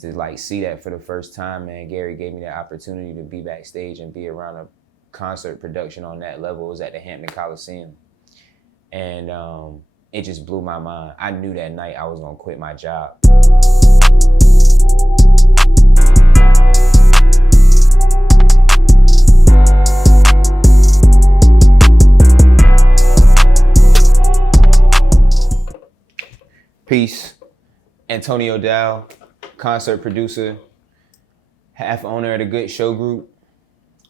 To like see that for the first time, man, Gary gave me the opportunity to be backstage and be around a concert production on that level. It was at the Hampton Coliseum. And it just blew my mind. I knew that night I was gonna quit my job. Peace. Antonio Dowe, concert producer, half owner of the Good Show Group,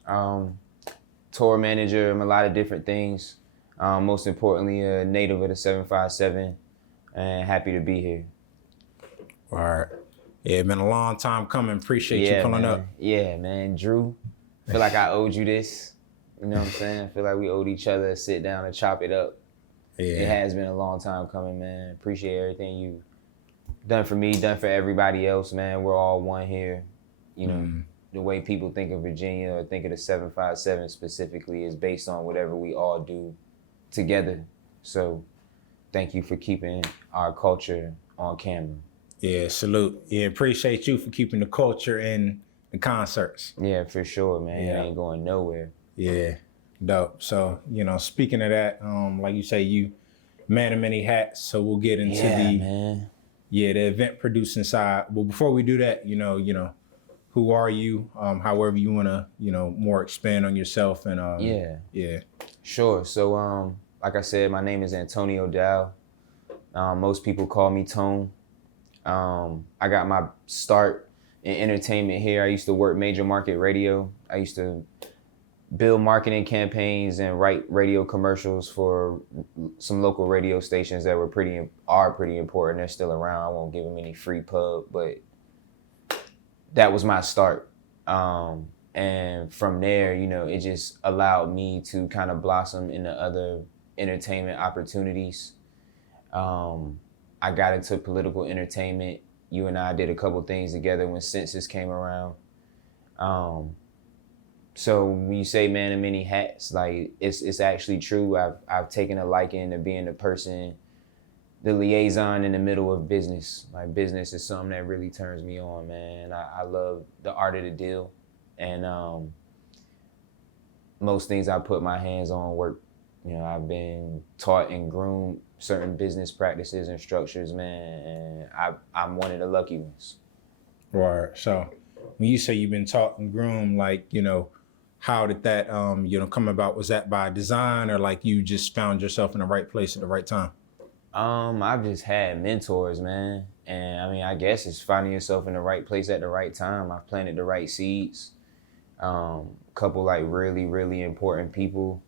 tour manager, a lot of different things. Most importantly, a native of the 757, and happy to be here. All right. Yeah, it's been a long time coming. Appreciate you pulling up. Yeah, man. Drew, I feel like I owed you this. You know what I'm saying? I feel like we owed each other a sit down and chop it up. Yeah. It has been a long time coming, man. Appreciate everything you done for me, done for everybody else, man. We're all one here. You know, the way people think of Virginia or think of the 757 specifically is based on whatever we all do together. So thank you for keeping our culture on camera. Yeah, salute. Yeah, appreciate you for keeping the culture in the concerts. Yeah, for sure, man. Yeah. It ain't going nowhere. Yeah, dope. So, you know, speaking of that, like you say, you man of many hats. So we'll get into the event producing side. Well, before we do that, you know, who are you? However you want to, more expand on yourself and yeah. Sure. So, like I said, my name is Antonio Dowe. Most people call me Tone. I got my start in entertainment here. I used to work major market radio. I used to build marketing campaigns and write radio commercials for some local radio stations that are pretty important. They're still around. I won't give them any free pub, but that was my start. And from there, it just allowed me to kind of blossom into other entertainment opportunities. I got into political entertainment. You and I did a couple things together when Census came around. So when you say man in many hats, like it's actually true. I've taken a liking to being the liaison in the middle of business. Like business is something that really turns me on, man. I love the art of the deal, and most things I put my hands on work. I've been taught and groomed certain business practices and structures, man, and I'm one of the lucky ones. Right. So when you say you've been taught and groomed, like, how did that, come about? Was that by design or like you just found yourself in the right place at the right time? I've just had mentors, man. And I guess it's finding yourself in the right place at the right time. I've planted the right seeds. Couple like really, really important people.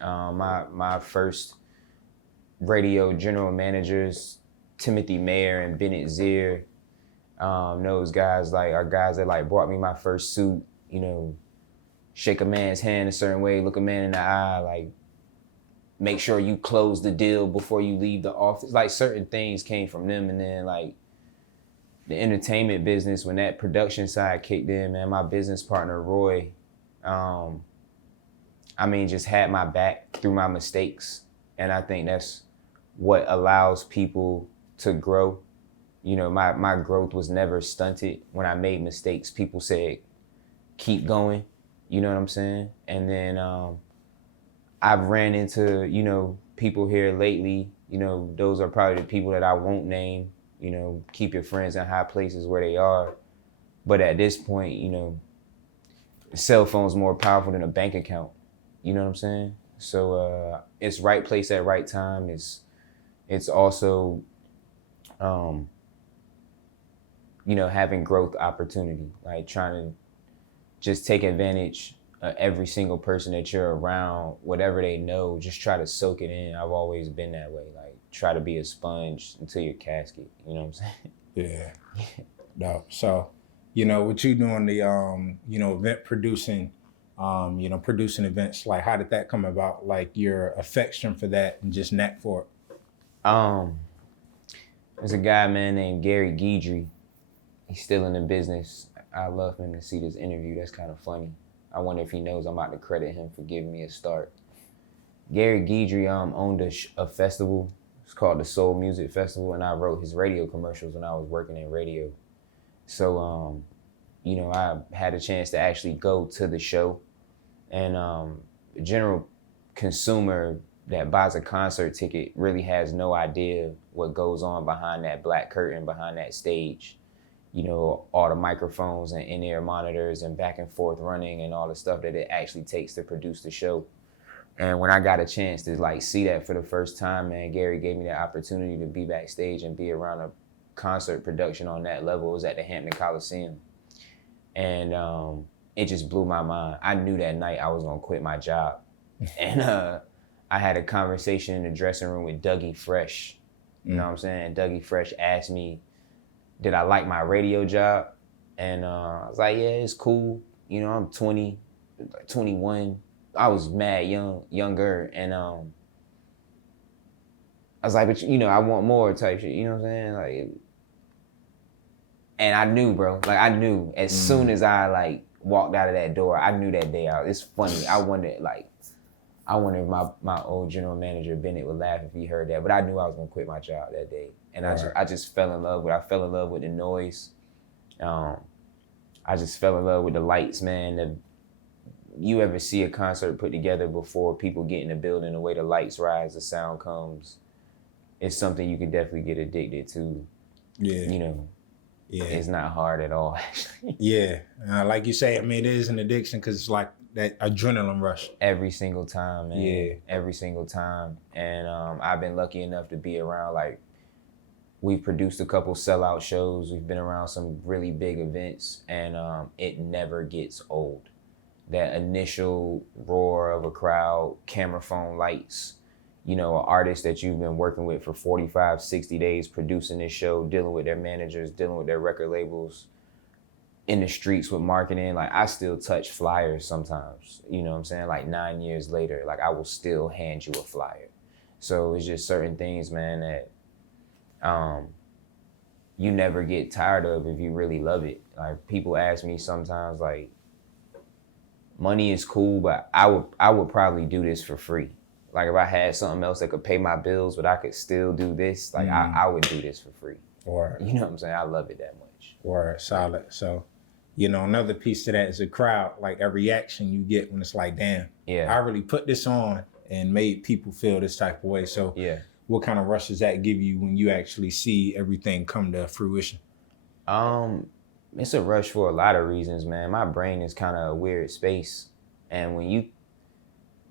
My first radio general managers, Timothy Mayer and Bennett Zier. Those guys are guys that brought me my first suit, shake a man's hand a certain way, look a man in the eye, make sure you close the deal before you leave the office. Certain things came from them. And then the entertainment business, when that production side kicked in, man, my business partner, Roy, just had my back through my mistakes. And I think that's what allows people to grow. My growth was never stunted. When I made mistakes, people said, keep going. You know what I'm saying? And then I've ran into, people here lately, those are probably the people that I won't name, keep your friends in high places where they are. But at this point, a cell phone's more powerful than a bank account. You know what I'm saying? So it's right place at right time. It's also, having growth opportunity, trying to just take advantage of every single person that you're around, whatever they know, just try to soak it in. I've always been that way. Try to be a sponge until your casket, you know what I'm saying? Yeah. No. So, what you doing, the, event producing, producing events, how did that come about? Your affection for that and just knack for it? There's a guy, man, named Gary Guidry. He's still in the business. I love him to see this interview. That's kind of funny. I wonder if he knows I'm about to credit him for giving me a start. Gary Guidry owned a festival. It's called the Soul Music Festival, and I wrote his radio commercials when I was working in radio. So, you know, I had a chance to actually go to the show, and the general consumer that buys a concert ticket really has no idea what goes on behind that black curtain, behind that stage. You know, all the microphones and in-ear monitors and back and forth running and all the stuff that it actually takes to produce the show. And when I got a chance to like see that for the first time, man, Gary gave me the opportunity to be backstage and be around a concert production on that level. It was at the Hampton Coliseum. And it just blew my mind. I knew that night I was gonna quit my job. And I had a conversation in the dressing room with Dougie Fresh. You know what I'm saying? Dougie Fresh asked me, did I like my radio job? And I was like, yeah, it's cool. You know, I'm 20, 21. I was mad younger. And I was like, but you know, I want more type shit. You know what I'm saying? Like, and I knew, bro. Like, I knew as soon as I like walked out of that door, I knew that day out. It's funny. I wondered if my old general manager Bennett would laugh if he heard that. But I knew I was gonna quit my job that day. And I just fell in love with. I fell in love with the noise. I just fell in love with the lights, man. You ever see a concert put together before people get in the building, the way the lights rise, the sound comes, it's something you could definitely get addicted to. Yeah. You know, yeah, it's not hard at all, actually. Yeah. Like you say, I mean, it is an addiction because it's like that adrenaline rush. Every single time, man. Yeah. Every single time. And I've been lucky enough to be around, like, we've produced a couple sellout shows. We've been around some really big events, and it never gets old. That initial roar of a crowd, camera phone lights, you know, an artist that you've been working with for 45, 60 days, producing this show, dealing with their managers, dealing with their record labels, in the streets with marketing. Like, I still touch flyers sometimes, you know what I'm saying? Like 9 years later, like I will still hand you a flyer. So it's just certain things, man, that you never get tired of if you really love it. Like, people ask me sometimes, like, money is cool, but I would probably do this for free. Like, if I had something else that could pay my bills, but I could still do this, like I would do this for free. Or you know what I'm saying? I love it that much. Or solid. So, you know, another piece to that is a crowd, like a reaction you get when it's like, damn, I really put this on and made people feel this type of way. So yeah. What kind of rush does that give you when you actually see everything come to fruition? It's a rush for a lot of reasons, man. My brain is kind of a weird space. And when you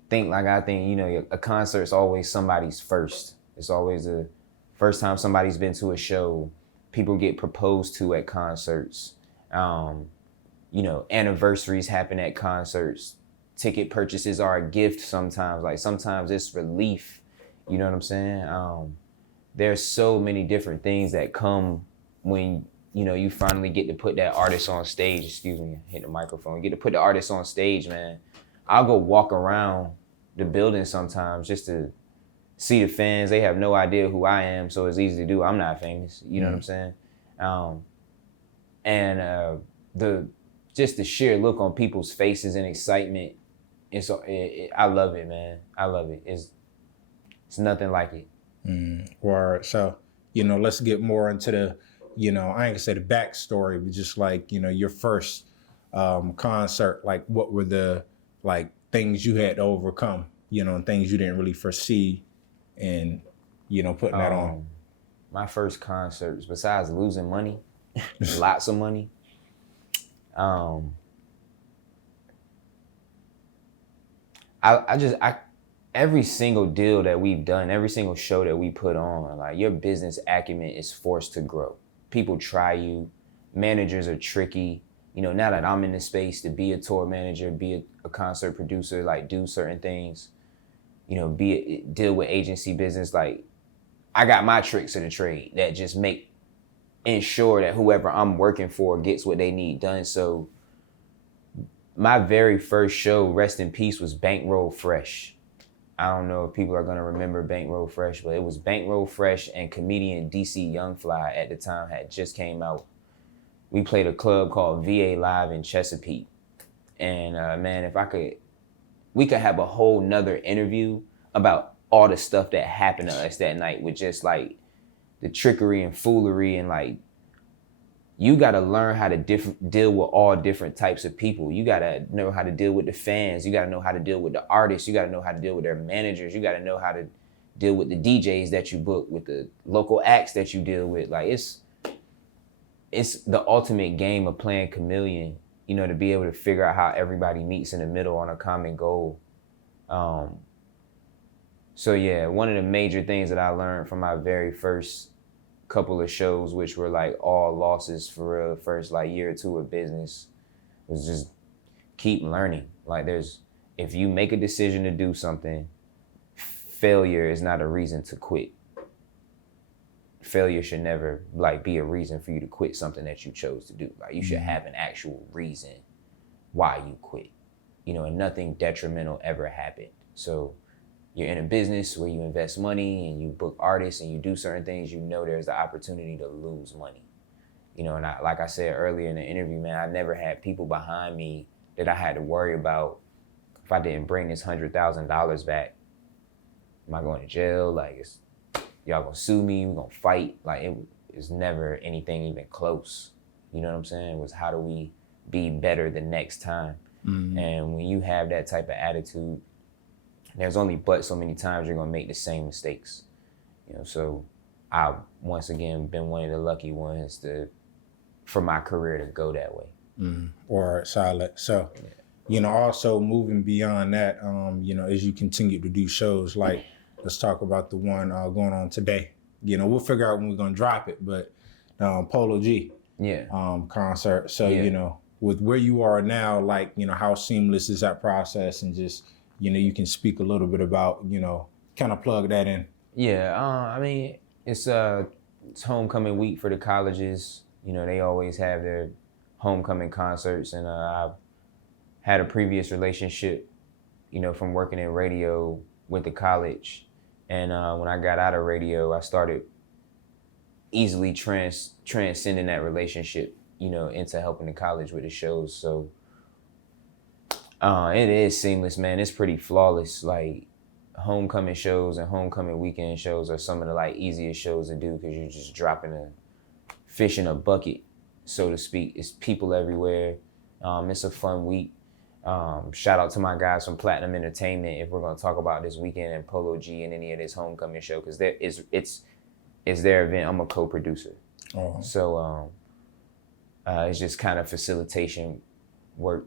think like I think, you know, a concert's always somebody's first. It's always the first time somebody's been to a show. People get proposed to at concerts. You know, anniversaries happen at concerts. Ticket purchases are a gift sometimes. Like, sometimes it's relief. You know what I'm saying? There's so many different things that come when, you know, you finally get to put that artist on stage. Excuse me, hit the microphone. You get to put the artist on stage, man. I'll go walk around the building sometimes just to see the fans. They have no idea who I am, so it's easy to do. I'm not famous. You know what I'm saying? And the sheer look on people's faces and excitement, I love it, man. I love it. It's nothing like it. Or so, you know, let's get more into the, you know, I ain't gonna say the backstory, but just like, you know, your first concert. Like, what were the like things you had to overcome, you know, and things you didn't really foresee, and you know, putting that on? My first concerts, besides losing money, lots of money. Every single deal that we've done, every single show that we put on, like, your business acumen is forced to grow. People try you. Managers are tricky. You know, now that I'm in the space to be a tour manager, be a concert producer, like, do certain things, you know, deal with agency business, like, I got my tricks of the trade that just ensure that whoever I'm working for gets what they need done. So my very first show, rest in peace, was Bankroll Fresh. I don't know if people are going to remember Bankroll Fresh, but it was Bankroll Fresh and comedian DC Youngfly at the time had just came out. We played a club called VA Live in Chesapeake. And man, we could have a whole nother interview about all the stuff that happened to us that night, with just like the trickery and foolery and like you got to learn how to deal with all different types of people. You got to know how to deal with the fans. You got to know how to deal with the artists. You got to know how to deal with their managers. You got to know how to deal with the DJs that you book, with the local acts that you deal with. Like it's the ultimate game of playing chameleon, you know, to be able to figure out how everybody meets in the middle on a common goal. So yeah, one of the major things that I learned from my very first couple of shows, which were like all losses for real, the first like year or two of business, was just keep learning. Like if you make a decision to do something, failure is not a reason to quit. Failure should never like be a reason for you to quit something that you chose to do. Like you should have an actual reason why you quit, you know, and nothing detrimental ever happened. So you're in a business where you invest money and you book artists and you do certain things, you know there's the opportunity to lose money. You know, and like I said earlier in the interview, man, I never had people behind me that I had to worry about if I didn't bring this $100,000 back, am I going to jail? Like, y'all gonna sue me? We gonna fight? Like, it was never anything even close. You know what I'm saying? It was how do we be better the next time? Mm-hmm. And when you have that type of attitude, there's only but so many times you're gonna make the same mistakes. You know, so I've once again been one of the lucky ones for my career to go that way. Mm-hmm. Or solid. So, you know, also moving beyond that, you know, as you continue to do shows, like let's talk about the one going on today. You know, we'll figure out when we're gonna drop it, but Polo G, concert. So, you know, with where you are now, like, you know, how seamless is that process, and just, you know, you can speak a little bit about, you know, kind of plug that in. Yeah, I mean, it's homecoming week for the colleges. You know, they always have their homecoming concerts, and I've had a previous relationship, you know, from working in radio with the college. And when I got out of radio, I started easily transcending that relationship, you know, into helping the college with the shows. So it is seamless, man. It's pretty flawless. Like, homecoming shows and homecoming weekend shows are some of the like easiest shows to do, because you're just dropping a fish in a bucket, so to speak. It's people everywhere. It's a fun week. Shout out to my guys from Platinum Entertainment, if we're gonna talk about this weekend and Polo G and any of this homecoming show, because it's their event. I'm a co-producer. Oh. So it's just kind of facilitation work.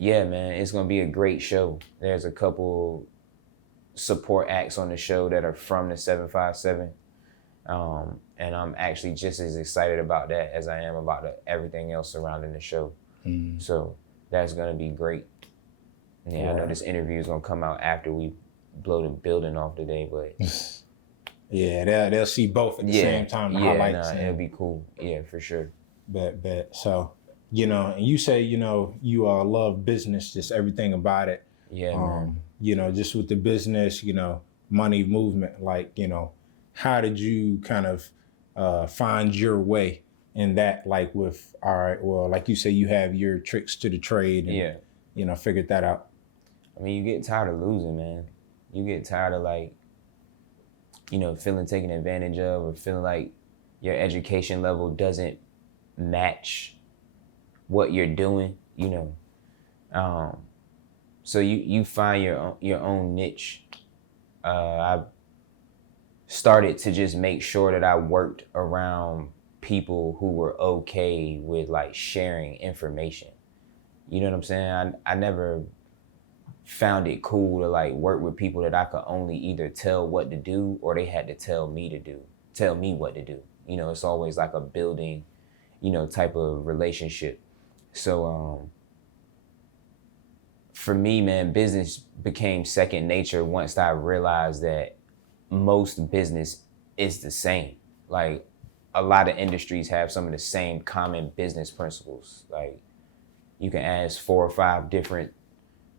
Yeah, man, it's gonna be a great show. There's a couple support acts on the show that are from the 757. And I'm actually just as excited about that as I am about everything else surrounding the show. Mm. So that's gonna be great. Yeah, I know this interview is gonna come out after we blow the building off today, but yeah, they'll see both at the same time. The highlights. It'll be cool. Yeah, for sure. Bet. So, you know, and you say, you know, you love business, just everything about it. Yeah, man. You know, just with the business, you know, money movement, like, you know, how did you kind of find your way in that? Like with, all right, well, like you say, you have your tricks to the trade and, you know, figured that out. I mean, you get tired of losing, man. You get tired of, like, you know, feeling taken advantage of, or feeling like your education level doesn't match what you're doing, you know. So you find your own niche. I started to just make sure that I worked around people who were okay with like sharing information. You know what I'm saying? I never found it cool to like work with people that I could only either tell what to do, or they had to tell me what to do. You know, it's always like a building, you know, type of relationship. So for me, man, business became second nature once I realized that most business is the same. Like, a lot of industries have some of the same common business principles. Like, you can ask 4 or 5 different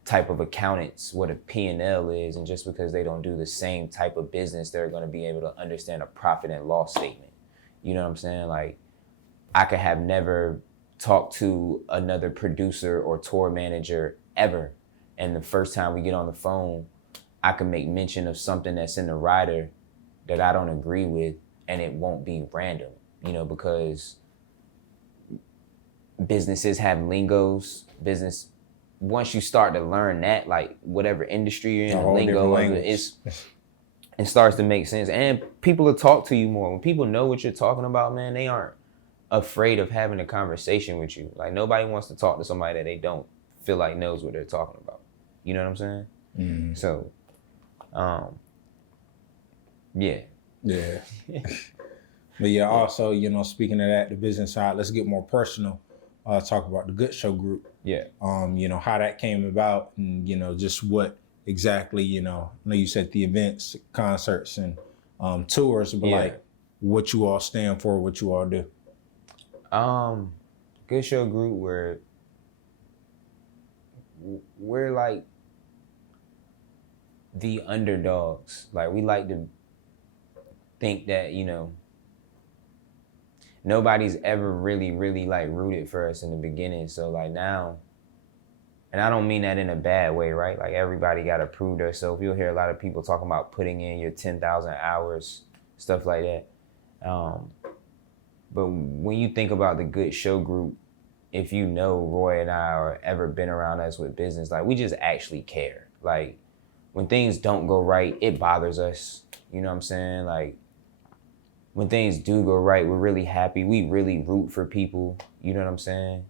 type of accountants what a P&L is, and just because they don't do the same type of business, they're going to be able to understand a profit and loss statement. You know what I'm saying? Like, I could have never talked to another producer or tour manager ever, and the first time we get on the phone, I can make mention of something that's in the rider that I don't agree with, and it won't be random, you know, because businesses have lingos. Once you start to learn that, like whatever industry you're in, the lingo of it starts to make sense. And people will talk to you more. When people know what you're talking about, man, they aren't afraid of having a conversation with you. Like nobody wants to talk to somebody that they don't feel like knows what they're talking about. You know what I'm saying? Mm-hmm. So, yeah. Yeah. But yeah, also, you know, speaking of that, the business side, let's get more personal. Talk about the Good Show Group. Yeah. You know, how that came about and, you know, just what exactly, you know, I know you said the events, concerts and tours, but like what you all stand for, what you all do. Good Show Group, we're like the underdogs. Like we like to think that, you know, nobody's ever really like rooted for us in the beginning. So like now, and I don't mean that in a bad way, right? Like everybody got to prove themselves. You'll hear a lot of people talking about putting in your 10,000 hours, stuff like that. But when you think about the Good Show Group, if you know Roy and I or ever been around us with business, like we just actually care. Like when things don't go right, it bothers us. You know what I'm saying? Like when things do go right, we're really happy. We really root for people. You know what I'm saying?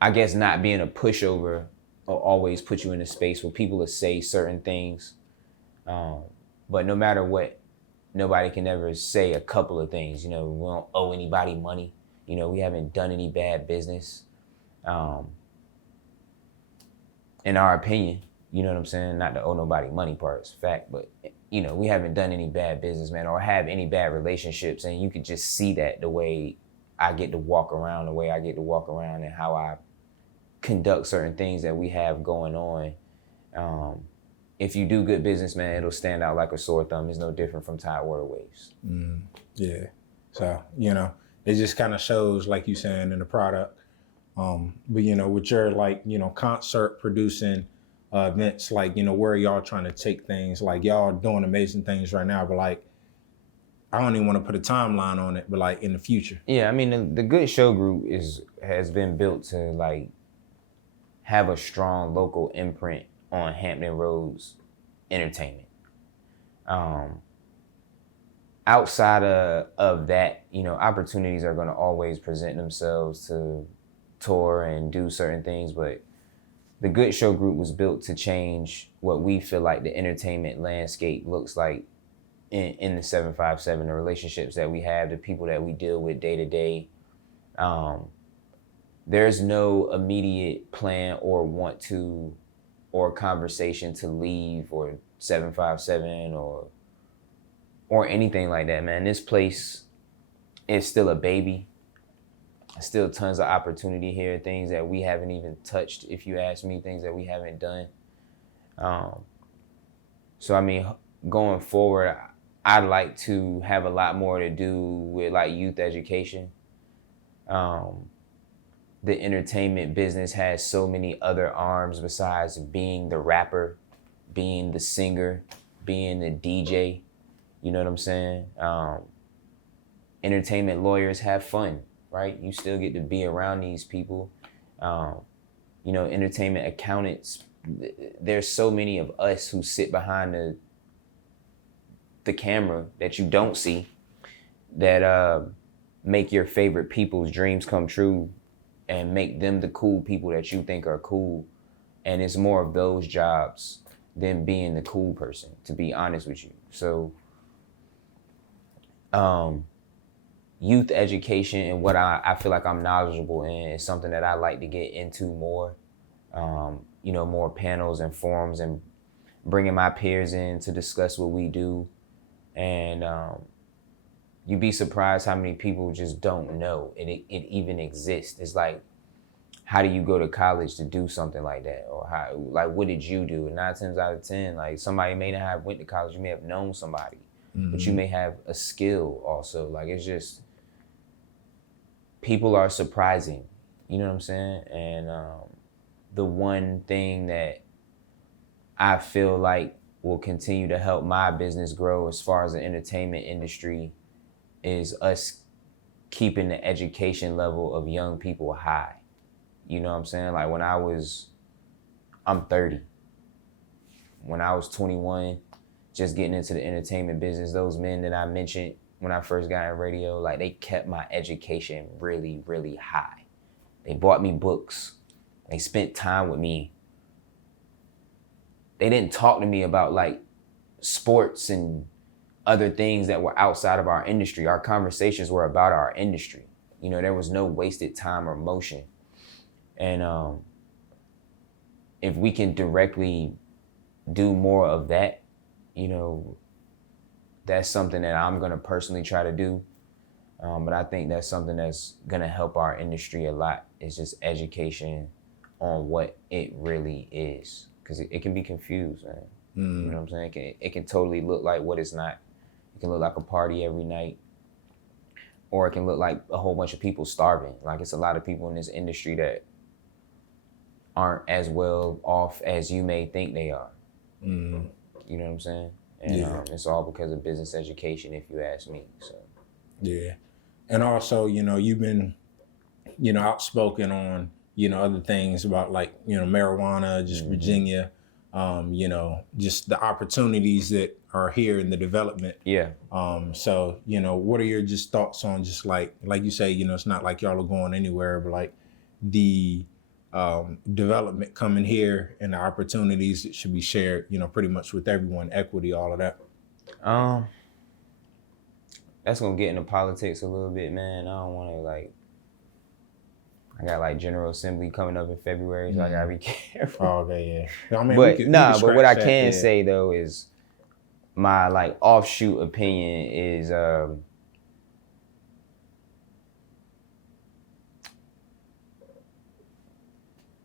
I guess not being a pushover will always put you in a space where people will say certain things. But no matter what, nobody can ever say a couple of things. You know, we don't owe anybody money. You know, we haven't done any bad business. In our opinion, you know what I'm saying? Not to owe nobody money part is fact, but you know, we haven't done any bad business, man, or have any bad relationships. And you could just see that the way I get to walk around, and how I conduct certain things that we have going on. If you do good business, man, it'll stand out like a sore thumb. It's no different from Tide Water Waves. Yeah. So, you know, it just kind of shows, like you saying, in the product. But, you know, with your, like, you know, concert producing events, like, you know, where are y'all trying to take things? Like, y'all doing amazing things right now, but, like, I don't even want to put a timeline on it, but, like, in the future. Yeah, I mean, the Good Show Group has been built to, like, have a strong local imprint on Hampton Roads entertainment. Outside of that, you know, opportunities are going to always present themselves to tour and do certain things, but the Good Show Group was built to change what we feel like the entertainment landscape looks like in the 757, the relationships that we have, the people that we deal with day to day. There's no immediate plan or want to or conversation to leave or 757 or anything like that, man. This place is still a baby. Still tons of opportunity here, things that we haven't even touched, if you ask me, things that we haven't done. So, I mean, going forward, I'd like to have a lot more to do with like youth education. The entertainment business has so many other arms besides being the rapper, being the singer, being the DJ. You know what I'm saying? Entertainment lawyers have fun, right? You still get to be around these people. You know, entertainment accountants, there's so many of us who sit behind the camera that you don't see that make your favorite people's dreams come true and make them the cool people that you think are cool. And it's more of those jobs than being the cool person, to be honest with you. So youth education and what I feel like I'm knowledgeable in is something that I like to get into more. You know, more panels and forums and bringing my peers in to discuss what we do. And you'd be surprised how many people just don't know it even exists. It's like, how do you go to college to do something like that? Or how, like, what did you do? And 9 times out of 10, like somebody may not have went to college, you may have known somebody, but you may have a skill also. Like, it's just, people are surprising, you know what I'm saying? And the one thing that I feel like will continue to help my business grow as far as the entertainment industry is us keeping the education level of young people high. You know what I'm saying? Like I'm 30. When I was 21, just getting into the entertainment business, those men that I mentioned when I first got in radio, like they kept my education really, really high. They bought me books. They spent time with me. They didn't talk to me about like sports and other things that were outside of our industry. Our conversations were about our industry. You know, there was no wasted time or motion. And if we can directly do more of that, you know, that's something that I'm gonna personally try to do. But I think that's something that's gonna help our industry a lot. Is just education on what it really is. Because it can be confused, man. You know what I'm saying? It can totally look like what it's not. It can look like a party every night. Or it can look like a whole bunch of people starving. Like it's a lot of people in this industry that aren't as well off as you may think they are. You know what I'm saying? And it's all because of business education, if you ask me. So yeah. And also, you know, you've been, you know, outspoken on, you know, other things about like, you know, marijuana, just Virginia, you know, just the opportunities that are here in the development. Yeah. So, you know, what are your just thoughts on just like you say, you know, it's not like y'all are going anywhere, but like the development coming here and the opportunities that should be shared, you know, pretty much with everyone, equity, all of that. That's gonna get into politics a little bit, man. I don't want to like. I got like General Assembly coming up in February, so I gotta be careful. Oh, okay, yeah. I mean, but what I can say though is my like offshoot opinion is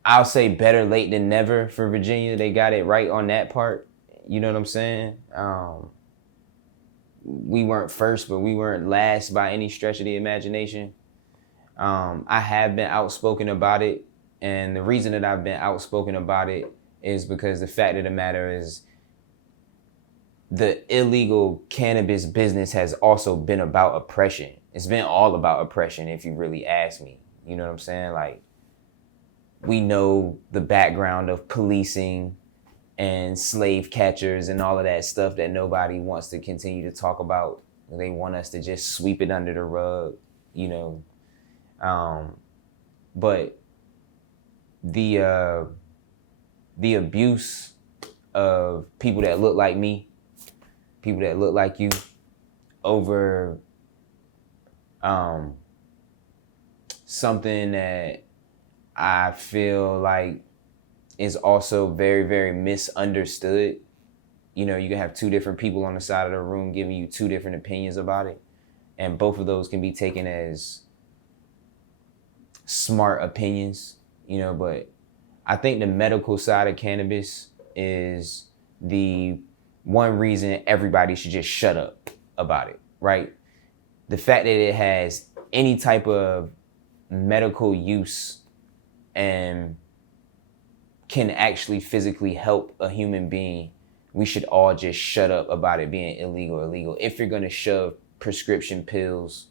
I'll say better late than never for Virginia. They got it right on that part. You know what I'm saying? We weren't first, but we weren't last by any stretch of the imagination. I have been outspoken about it. And the reason that I've been outspoken about it is because the fact of the matter is the illegal cannabis business has also been about oppression. It's been all about oppression, if you really ask me. You know what I'm saying? Like, we know the background of policing and slave catchers and all of that stuff that nobody wants to continue to talk about. They want us to just sweep it under the rug, you know. But the abuse of people that look like me, people that look like you, over something that I feel like is also very, very misunderstood. You know, you can have two different people on the side of the room giving you two different opinions about it. And both of those can be taken as smart opinions, you know, but I think the medical side of cannabis is the one reason everybody should just shut up about it, right? The fact that it has any type of medical use and can actually physically help a human being, we should all just shut up about it being illegal. If you're gonna shove prescription pills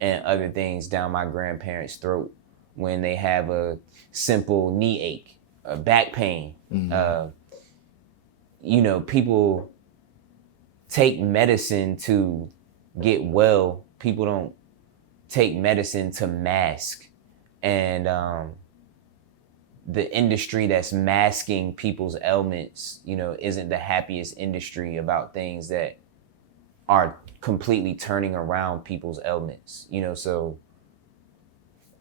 and other things down my grandparents' throat when they have a simple knee ache, a back pain, you know, people take medicine to get well. People don't take medicine to mask. And the industry that's masking people's ailments, you know, isn't the happiest industry about things that are completely turning around people's ailments, you know. So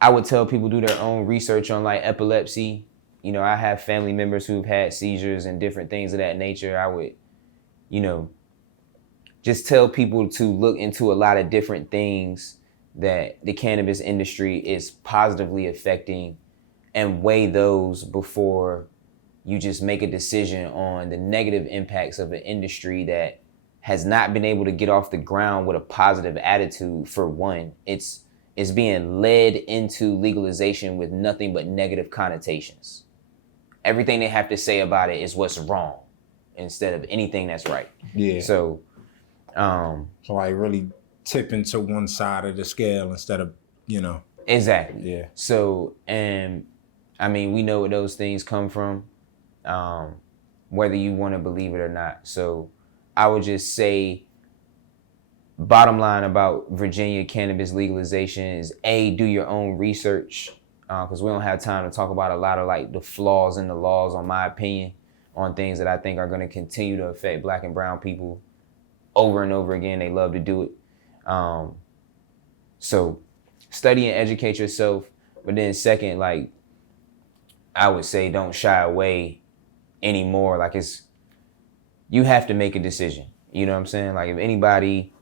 I would tell people do their own research on like epilepsy. You know, I have family members who've had seizures and different things of that nature. I would, you know, just tell people to look into a lot of different things that the cannabis industry is positively affecting and weigh those before you just make a decision on the negative impacts of an industry that has not been able to get off the ground with a positive attitude. For one, it's being led into legalization with nothing but negative connotations. Everything they have to say about it is what's wrong. instead of anything that's right. Yeah. So like really tipping to one side of the scale instead of, you know. Exactly. Yeah. So, and I mean, we know where those things come from, whether you want to believe it or not. So I would just say, bottom line about Virginia cannabis legalization is do your own research, because we don't have time to talk about a lot of like the flaws in the laws, on my opinion, on things that I think are going to continue to affect Black and brown people over and over again. They love to do it. So study and educate yourself. But then second, like, I would say don't shy away anymore. Like, you have to make a decision. You know what I'm saying? Like, if anybody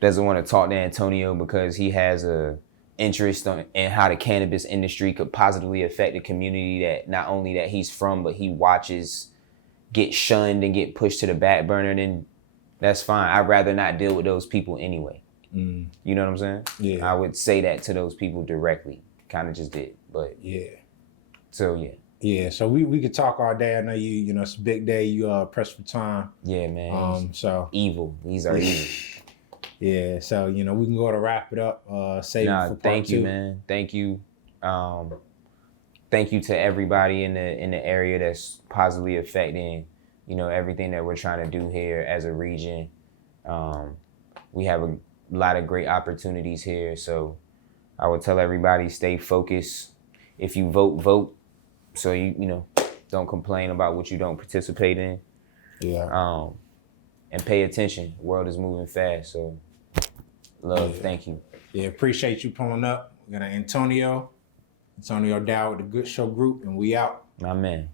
doesn't want to talk to Antonio because he has a interest in how the cannabis industry could positively affect the community that not only that he's from, but he watches get shunned and get pushed to the back burner, then that's fine. I'd rather not deal with those people anyway. You know what I'm saying? Yeah. I would say that to those people directly. Kind of just did, but yeah. So yeah. Yeah, so we could talk all day. I know you know, it's a big day. You pressed for time. Yeah, man. So evil. These are evil. Yeah, so you know, we can go to wrap it up. Save it for part thank you, two. man. Thank you. Thank you to everybody in the area that's positively affecting, you know, everything that we're trying to do here as a region. We have a lot of great opportunities here, so I would tell everybody, stay focused. If you vote. So you know, don't complain about what you don't participate in. Yeah. And pay attention. The world is moving fast, so love. Yeah. Thank you. Yeah, appreciate you pulling up. We got Antonio Dowe with the Good Show Group, and we out. My man.